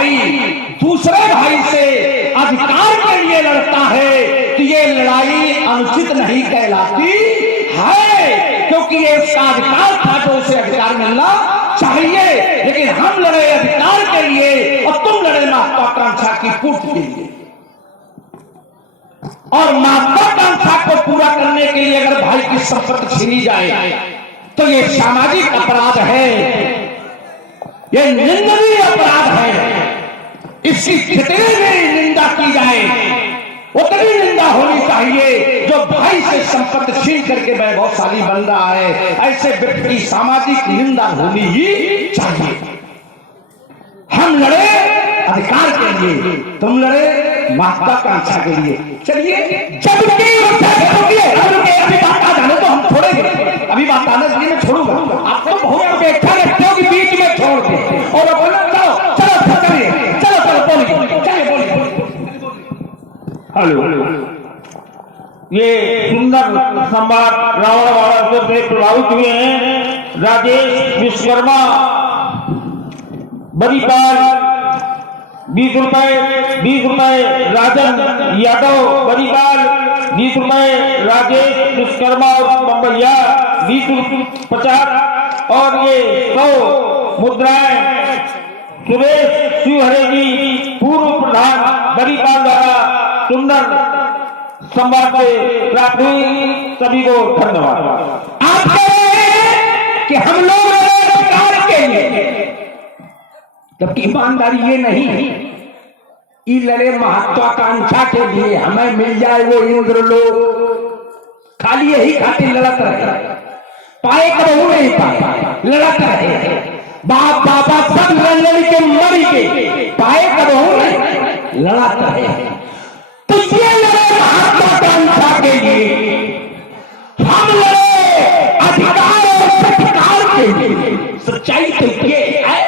भाई दूसरे भाई से अधिकार के लिए लड़ता है तो ये लड़ाई अनुचित नहीं कहलाती है, क्योंकि ये उसका अधिकार था जो उसे अधिकार मिलना चाहिए। लेकिन हम लड़े अधिकार के लिए और तुम लड़े महत्वाकांक्षा की पूर्ति के लिए। और महत्वाकांक्षा को पूरा करने के लिए अगर भाई की संपत्ति छीनी जाए तो ये सामाजिक अपराध है, ये निंदनीय अपराध है। इसकी जितनी भी निंदा की जाए उतनी निंदा होनी चाहिए जो भाई से संपत्ति छीन करके वैभवशाली बन रहा है। ऐसे व्यक्ति की सामाजिक निंदा होनी ही चाहिए। हम लड़े अधिकार के लिए, तुम लड़े महत्वाकांक्षा के लिए। चलिए जबकि अभी बात आ जाने तो हम छोड़ेंगे, अभी बात आने के लिए मैं छोड़ूंगा। आप तो बहुत अपेक्षा रखते हो कि बीच में छोड़ दे और बोलो चलो चलो चलिए चलो चलो बोलिए चलिए बोलिए। हेलो, ये सुंदर संवाद रावणवाड़ा से प्रभावित हुए हैं राजेश विश्वकर्मा, बरीपाल 20 रुपए, राजन यादव बरीपाल 20 रुपए, राजेश विश्वकर्मा और बम्बैया 20-50 और ये 100 मुद्राएं सुरेश शिवहरे जी पूर्व प्रधान बरीपाल द्वारा सुंदर संवाद से प्राप्त हुई। सभी को धन्यवाद। आप कह रहे हैं कि हम लोग अधिकार के लिए, जबकि ईमानदारी ये नहीं, ये लड़े महत्वाकांक्षा के लिए, हमें मिल जाए वो इंद्र लोग। खाली यही खातिर लड़त रहे, पाए कबहू नहीं पाए, लड़त रहे। बाप बाबा सब लड़ के मर के पाए कबहू नहीं, लड़त रहे। तो ये लड़े महत्वाकांक्षा के लिए, हम लड़े अधिकार और सत्कार के लिए। सच्चाई तो ये है,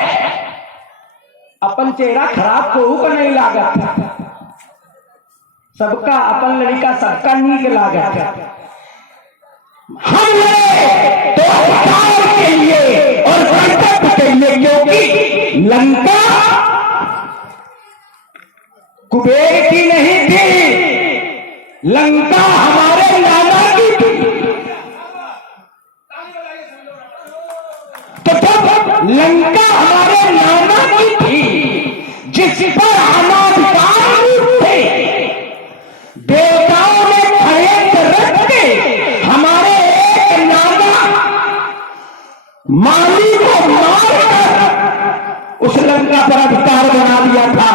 अपन चेहरा खराब को ऊपर नहीं लागत, सबका अपन लड़का सबका नीक लागत। हम लड़े तो अधिकार के लिए और कर्तव्य के लिए, क्योंकि लंका कुबेर की नहीं थी, लंका हमारे नाना की थी। तो जब लंका हमारे नाना की थी, जिस पर अनाधिकार थे, देवताओं ने खड़े रख के हमारे एक नाना माली को मारकर उस लंका पर अधिकार बना दिया था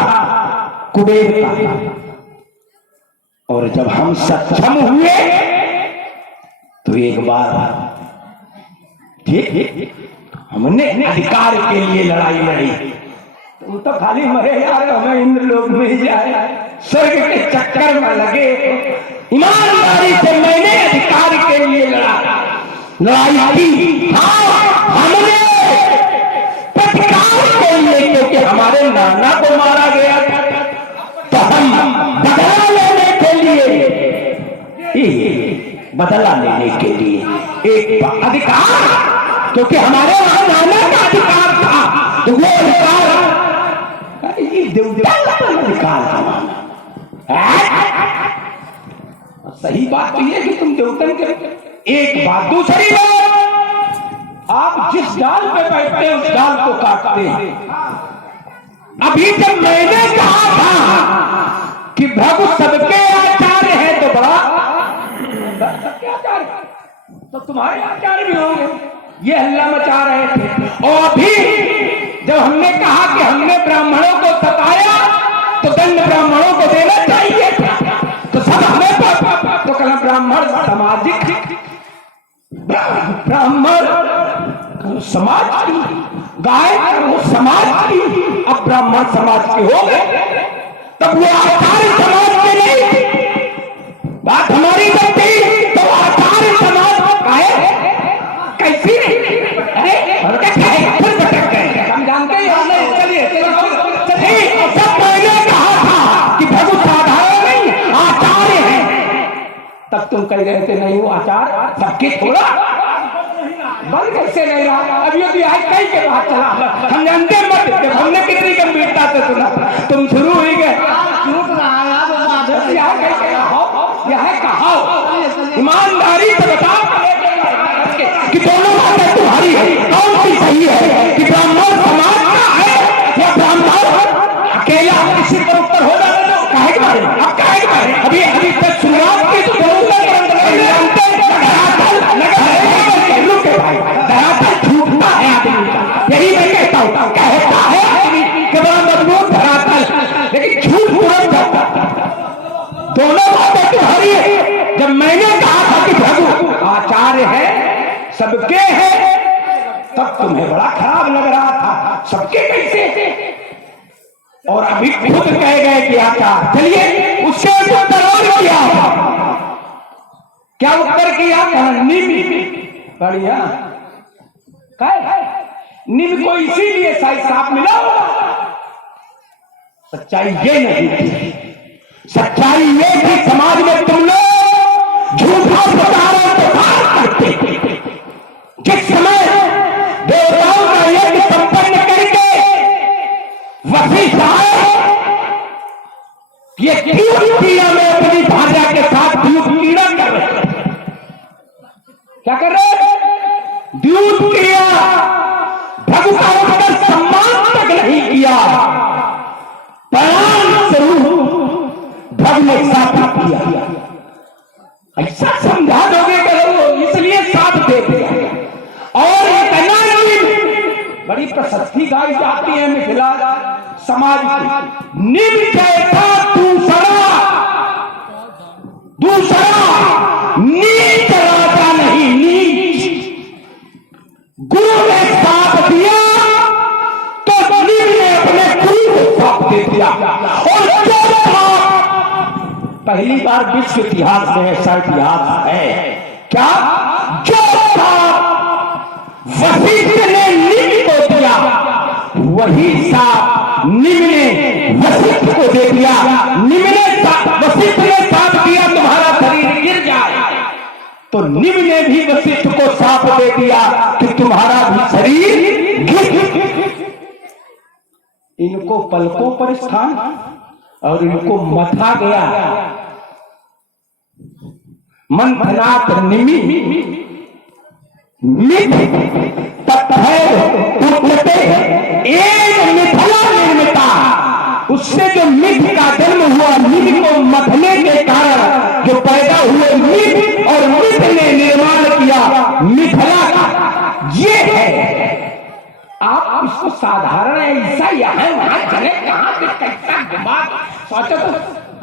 कुबेर का। और जब हम सक्षम हुए तो एक बार ठीक हमने अधिकार के लिए लड़ाई लड़ी। तुम तो खाली मरे यार, हमें इंद्र लोक में जाए, स्वर्ग के चक्कर में लगे। ईमानदारी से मैंने अधिकार के लिए लड़ाई की। हाँ, हमने प्रतिकार के लिए, क्योंकि हमारे नाना को मारा गया था, तो हम बदला लेने के लिए, बदला लेने के लिए एक अधिकार, क्योंकि हमारे वहां नाना का अधिकार था, तो वो अधिकार अधिकार सही बात तो ये कि तुम देवतन के। एक बात, दूसरी बात, आप जिस डाल पे बैठते हैं उस डाल को काटते हैं। अभी जब मैंने कहा था कि प्रभु सबके आचार्य है तो बड़ा सबके आचार्य, तो तुम्हारे आचार्य भी होंगे, ये हल्ला मचा रहे थे। और अभी जब हमने कहा कि हमने ब्राह्मणों को सताया तो दंड ब्राह्मणों को देना चाहिए था, तो सब हमें तो कहना ब्राह्मण सामाजिक, ब्राह्मण समाज की, गाय समाज की, अब ब्राह्मण समाज के हो गए। तब वो आचार्य समाज के नहीं, बात हमारी बनती तो आचार्य समाज का है कैसी हम जानते हैं। चलिए सब मैंने कहा था कि प्रभु साधारण नहीं आचार्य है, तब तुम कह रहे थे नहीं वो आचार्य सबके थोड़ा बल कैसे नहीं रहा। अब ये भी आज कई के बात चला, हम जानते मत, हमने कितनी गंभीरता से सुना। यही है कि ब्राह्मण समाज का है या ब्राह्मण अकेला किसी पर उत्तर हो जाए तो काहे के बारे में अब काहे के बारे में अभी तक शुरुआत की तो जरूर धरातल झूठता है आदमी का। यही मैं कहता हूँ कहता है आदमी कि बड़ा मजबूत धरातल लेकिन झूठ तुरंत जाता। दोनों बातें तुम्हारी है। जब मैंने कहा था कि प्रभु आचार्य है सबके है तब तुम्हें बड़ा खराब लग रहा था सबके कैसे और अभी खुद कह गए कि आचार्य। चलिए उसके उत्तर और किया क्या उत्तर किया बढ़िया निम को इसीलिए साफ मिला होगा। सच्चाई ये नहीं थी। सच्चाई ये थी समाज में तुम लोग झूठा प्रचार करते थे। जिस समय देवताओं का यज्ञ संपन्न करके वशिष्ठ आए ये द्यूत क्रिया में अपनी भार्या के साथ द्यूत क्रीड़ा कर रहे थे। क्या कर रहे द्यूत क्रिया भगवान का सम्मान तक नहीं किया परिणाम स्वरूप भग ने साथ किया। ऐसा समझा दोगे करो इसलिए साथ दे दिया और इतना नहीं बड़ी प्रशस्ति गाई जाती है मिथिला समाज की। निम जैसा दूसरा नीच राजा नहीं नीच। गुरु ने साथ दिया तो निम ने अपने गुरु को साथ दे दिया। और जो पहली बार विश्व इतिहास में ऐसा इतिहास है क्या जो वशिष्ठ ने निम को दिया वही साथ निम ने वशिष्ठ को दे दिया। निम ने वशिष्ठ ने साथ दिया तुम्हारा शरीर गिर जाए तो निम ने भी वशिष्ठ को साथ दे दिया कि तुम्हारा भी शरीर गिर। इनको पलकों पर स्थान और इनको मथा गया मंथनाथ निमि मिथ उठते एक मिथिला निर्मिता। उससे जो मिथ का जन्म हुआ मिथ को मथने के कारण जो पैदा हुए मिथ और मिथ ने निर्माण किया मिथिला का ये है। आप इसको साधारण ऐसा यहाँ वहां चले कहां से कैसा दिमाग सोचो तो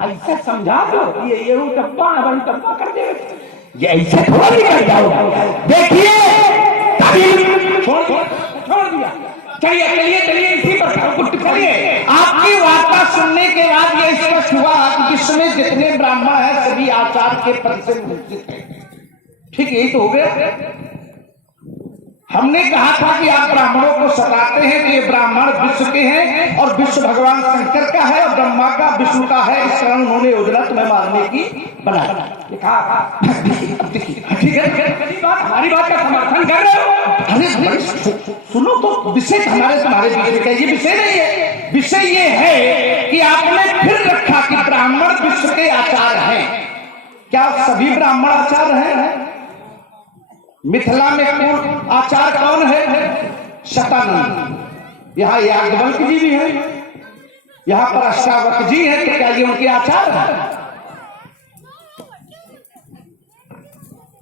ऐसा समझा दो ये टप्पा अपन टप्पा कर दे ये ऐसे थोड़ा नहीं कर जाओ। देखिए छोड़ दिया चलिए इसी पर कुछ करिए। आपकी वार्ता सुनने के बाद ये स्पष्ट हुआ कि जिसमें जितने ब्राह्मण हैं सभी आचार के प्रति से वंचित हैं। ठीक यही तो हो गया। हमने कहा था कि आप ब्राह्मणों को सताते हैं कि ये ब्राह्मण विश्व के हैं और विश्व भगवान शंकर का है और ब्रह्मा का विष्णु का है। इस कारण उन्होंने योजना तुम्हें मारने की बनाया। ठीक है हमारी बात का समर्थन कर रहे हो। अरे सुनो तो विषय हमारे तुम्हारे बीच का ये विषय नहीं है। विषय ये है कि आपने फिर रखा कि ब्राह्मण विश्व के आचार हैं। क्या सभी ब्राह्मण आचार हैं? मिथिला में कुल आचार कौन है? शतानंद। यहाँ याज्ञवल्क जी भी है, यहाँ पर अष्टावक्र जी है। तो क्या ये उनके आचार है?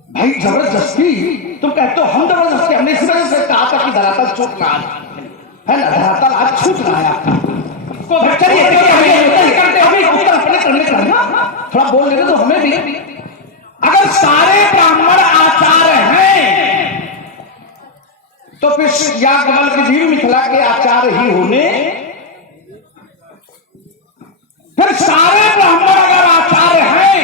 भाई जबरदस्ती तुम कहते हो हम जबरदस्ती। हमने इस वजह से कहा था कि धरातल छूट रहा है ना धरातल आज छूट रहा है। थोड़ा बोल लेते तो हमें भी। अगर सारे ब्राह्मण आचार्य हैं तो फिर याज्ञवल्क जी मिथिला के आचार्य ही होने। फिर सारे ब्राह्मण अगर आचार्य हैं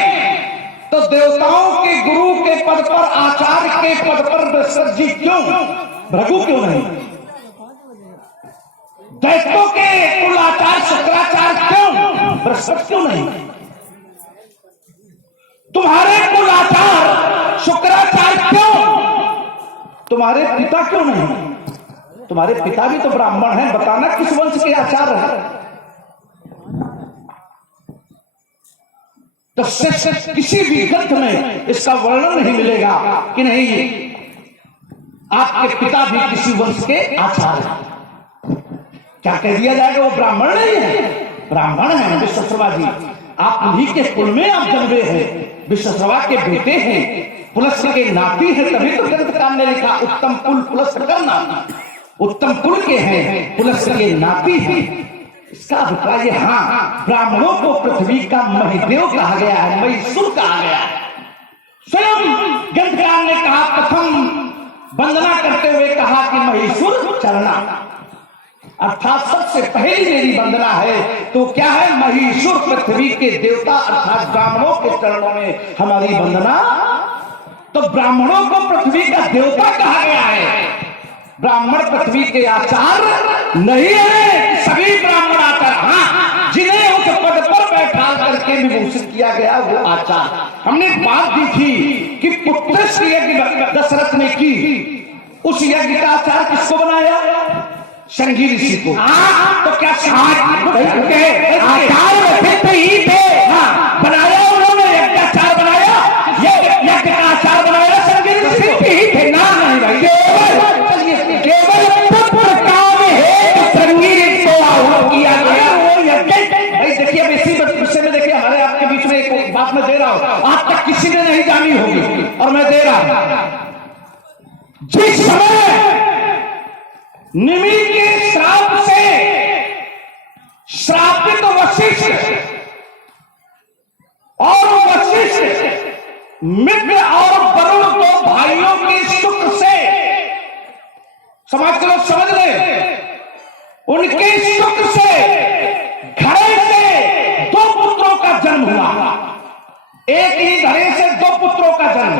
तो देवताओं के गुरु के पद पर आचार्य के पद पर बृहस्पति जी क्यों? भृगु क्यों नहीं? दैत्यों के कुलाचार्य शुक्राचार्य क्यों? बृहस्पति क्यों नहीं? तुम्हारे कुलाचार्य शुक्राचार्य क्यों? तुम्हारे पिता क्यों नहीं? तुम्हारे पिता भी तो ब्राह्मण हैं। बताना किस वंश के आचार्य हैं? तो किसी भी ग्रंथ में इसका वर्णन नहीं मिलेगा कि नहीं आपके पिता भी किसी वंश के आचार्य हैं। क्या कह दिया जाएगा? वो ब्राह्मण नहीं है, ब्राह्मण है विश्वश्रवा जी। आप उन्हीं के कुल में आप जन्मे हैं, विश्वश्रवा के बेटे हैं, पुलस्त्य के नाती हैं। तभी तो ग्रंथकार ने लिखा उत्तम कुल पुलस्त्य का नाती। उत्तम कुल के हैं, पुलस्त्य के नाती हैं। इसका अभिप्राय हाँ, ब्राह्मणों को पृथ्वी का महिदेव कहा गया है, महिषुर कहा गया है। स्वयं ग्रंथकार ने कहा, प्रथम वंदना करते हुए कहा कि महिषुर चरणा, अर्थात सबसे पहली मेरी वंदना है तो क्या है? महिषुर पृथ्वी के देवता अर्थात ब्राह्मणों के चरणों में हमारी वंदना। तो ब्राह्मणों को पृथ्वी का देवता कहा गया है। ब्राह्मण पृथ्वी के आचार्य नहीं है, सभी ब्राह्मण आचार्य, हाँ, जिन्हें उस पद पर बैठा करके विभूषित किया गया वो आचार्य। हमने बात दी थी कि पुत्र यज्ञ दशरथ ने की, उस यज्ञ का आचार्य किसको बनाया? संगी ऋषि को। तो क्या आचार्य ही थे? हाँ, बनाया उन्होंने, यज्ञाचार्य बनाया, यज्ञ का आचार्य बनाया संगी ऋषि ही थे ना? नहीं भाई, केवल पुत्र काम है संगी ऋषि को आह्वान किया गया वो यज्ञ। भाई देखिए, अब इसी विषय में देखिए, हमारे आपके बीच में एक बात मैं दे रहा हूं, आज तक किसी ने नहीं जानी होगी और मैं दे रहा हूं। जिस समय निमि के श्राप से श्रापित वशिष्ठ और वशिष्ठ मित्र और वरुण को भाइयों के शुक्र से, समाज के लोग समझ ले, उनके शुक्र से घड़े से 2 पुत्रों का जन्म हुआ। एक ही घड़े से 2 पुत्रों का जन्म।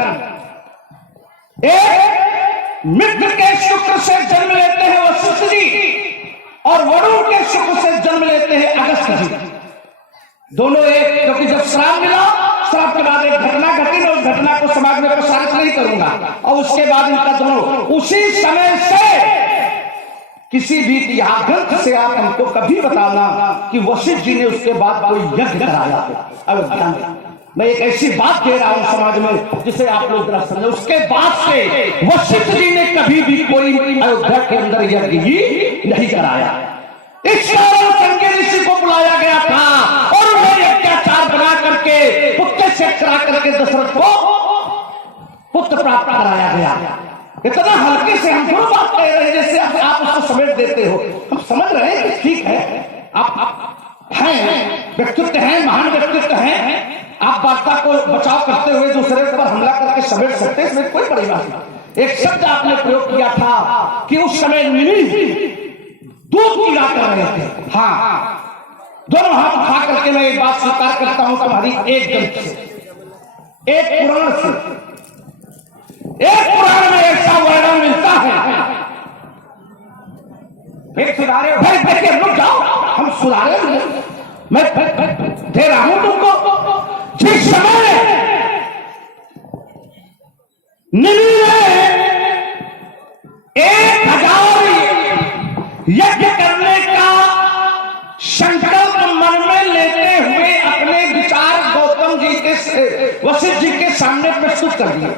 एक मित्र के शुक्र से जन्म लेते हैं वशिष्ठ जी और वरुण के शुक्र से जन्म लेते हैं अगस्त जी। दोनों एक, क्योंकि जब श्राप मिला, श्राप के बाद एक घटना घटी, मैं उस घटना को समाज में प्रसारित नहीं करूंगा, और उसके बाद इनका दोनों उसी समय से किसी भी इतिहास ग्रंथ से आप हमको कभी बताना कि वशिष्ठ जी ने उसके बाद कोई यज्ञ कराया हो अयोध्या में। मैं एक ऐसी बात कह रहा हूं समाज में जिसे आप लोग जरा समझो। उसके बाद से वशिष्ठ जी ने कभी भी कोई अयोध्या के अंदर यज्ञ ही नहीं कराया। इस कारण संगी ऋषि को बुलाया गया था और उन्हें यज्ञाचार बना करके पुत्र से करा करके दशरथ को पुत्र प्राप्त कराया गया। इतना हल्के से हम क्यों बात कह रहे हैं जैसे आप उसको समेट देते हो? हम समझ रहे हैं कि ठीक है, आप हैं, व्यक्तित्व हैं, महान व्यक्तित्व हैं, आप वार्ता को बचाव करते हुए दूसरे पर हमला करके समेट सकते हैं, इसमें कोई बड़ी बात नहीं। एक शब्द आपने प्रयोग किया था कि उस समय निमि दूध पीला कर रहे थे। हाँ, दोनों हाथ उठा करके मैं एक बात स्वीकार करता हूं तुम्हारी एक ग्रंथ से, एक पुराण से, एक पुराण में ऐसा वर्णन मिलता है। फिर सुधारे भाई, देखिए रुक जाओ, हम सुधारे मैं दे रहा हूं तुमको। जिस समय निमि ने 1000 यज्ञ करने का संकल्प मन में लेते हुए अपने विचार गौतम जी के वशिष्ठ जी के सामने प्रस्तुत कर दिए।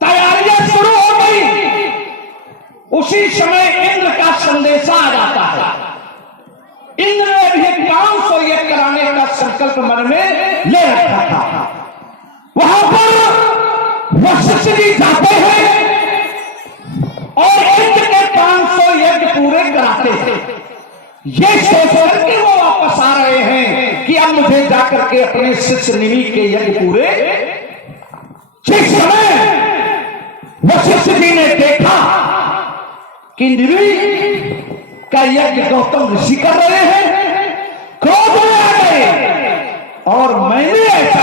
तैयारियां शुरू हो गई। उसी समय इंद्र का संदेशा आ जाता है। इंद्र ने भी 500 यज्ञ कराने का संकल्प मन में ले रखा था। वहां पर वशिष्ठ जी जाते हैं और इंद्र के 500 यज्ञ पूरे कराते थे। ये सोचकर के वो वापस आ रहे हैं कि अब मुझे जाकर के अपने शिष्य निमि के यज्ञ पूरे। जिस समय वशिष्ठ जी ने देखा कि निमि का यज्ञ गौतम ऋषि कर रहे हैं, क्रोध में आ गए और मैंने ऐसा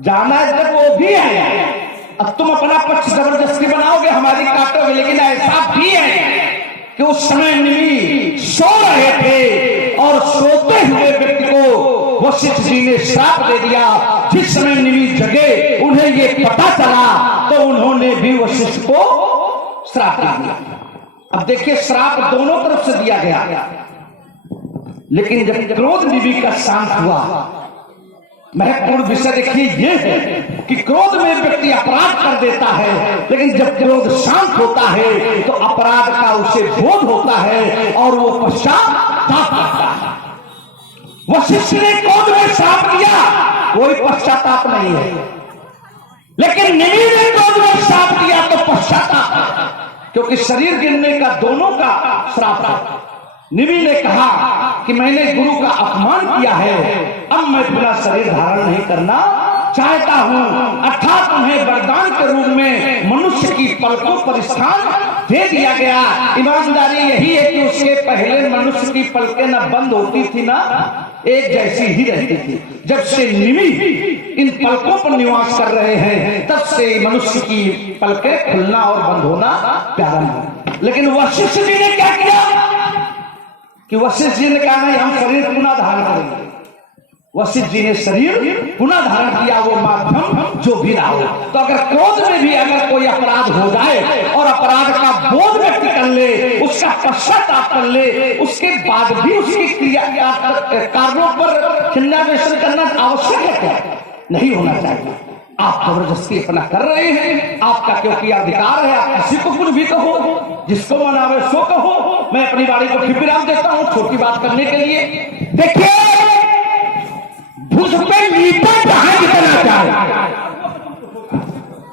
जाना जब वो भी है। अब तुम अपना पक्ष जबरदस्ती बनाओगे, हमारी काटोगे, लेकिन ऐसा भी है कि उस समय निमि सो रहे थे और सोते हुए व्यक्ति को वशिष्ठ जी ने श्राप दे दिया। जिस समय निमि जगे, उन्हें ये पता चला तो उन्होंने भी वशिष्ठ को श्राप दिया। अब देखिए, श्राप दोनों तरफ से दिया गया, लेकिन जब क्रोध निमि का शांत हुआ महत्वपूर्ण विषय देखिए ये है कि क्रोध में व्यक्ति अपराध कर देता है, लेकिन जब क्रोध शांत होता है तो अपराध का उसे बोध होता है और वो पश्चाताप करता है। वशिष्ठ ने क्रोध में श्राप दिया, कोई पश्चाताप नहीं है, लेकिन निमि ने क्रोध में श्राप दिया तो पश्चाताप है, क्योंकि शरीर गिरने का दोनों का श्राप है। निमि ने कहा कि मैंने गुरु का अपमान किया है, अब मैं अपना शरीर धारण नहीं करना चाहता हूं, अर्थात उन्हें वरदान के रूप में मनुष्य की पलकों पर स्थान दे दिया गया। ईमानदारी यही है कि उसके पहले मनुष्य की पलकें न बंद होती थी ना एक जैसी ही रहती थी। जब से निमि इन पलकों पर निवास कर रहे हैं तब से मनुष्य की पलकें खुलना और बंद होना प्रारंभ हुई। लेकिन वशिष्ठ जी ने क्या किया कि वशिष्ठ जी ने कहा नहीं, हम शरीर पुनः धारण करेंगे। वशिष्ठ जी ने शरीर पुनः धारण किया, वो माध्यम जो भी रहा हो। तो अगर क्रोध में भी अगर कोई अपराध हो जाए और अपराध का बोध व्यक्त कर ले, उसका पश्चाताप कर ले, उसके बाद भी उसकी क्रिया कार्यों पर चिन्हान्वेषण करना आवश्यक है क्या? नहीं होना चाहिए। आप जबरदस्ती अपना कर रहे हैं, आपका क्योंकि अधिकार है, आप किसी को कुछ भी कहो, जिसको मनावे सो कहो। मैं अपनी बाड़ी को फिर विराम देता हूं छोटी बात करने के लिए। देखिए, भूस पे लीपा जहां जितना चाहे,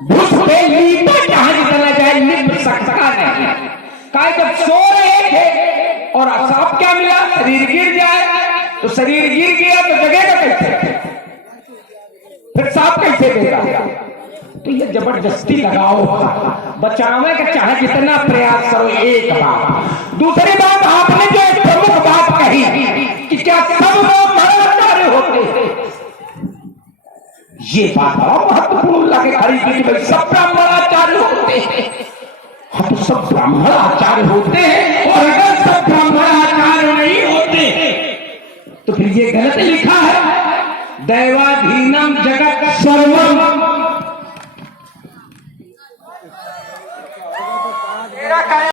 भूस पे लीपा जहां जितना चाहे, लिप सकता नहीं। काय जब सो रहे थे और सांप क्या मिला, शरीर गिर जाए, तो शरीर गिर गया तो जगेगा कैसे, फिर सांप कैसे देगा? तो ये जबरदस्ती लगाओ, बचावे का चाहे जितना प्रयास करो। एक बात। दूसरी बात, आपने जो एक प्रमुख बात कही कि क्या सब लोग ब्रह्मचारी होते हैं, ये बात बहुत महत्वपूर्ण लगे खड़ी की भाई सब ब्राह्मणाचार्य होते हैं। हाँ, तो सब ब्राह्मणाचार्य होते हैं, और अगर सब ब्राह्मणाचार्य नहीं होते तो फिर ये गलत लिखा है, दैवाधीनम जगत सर्वम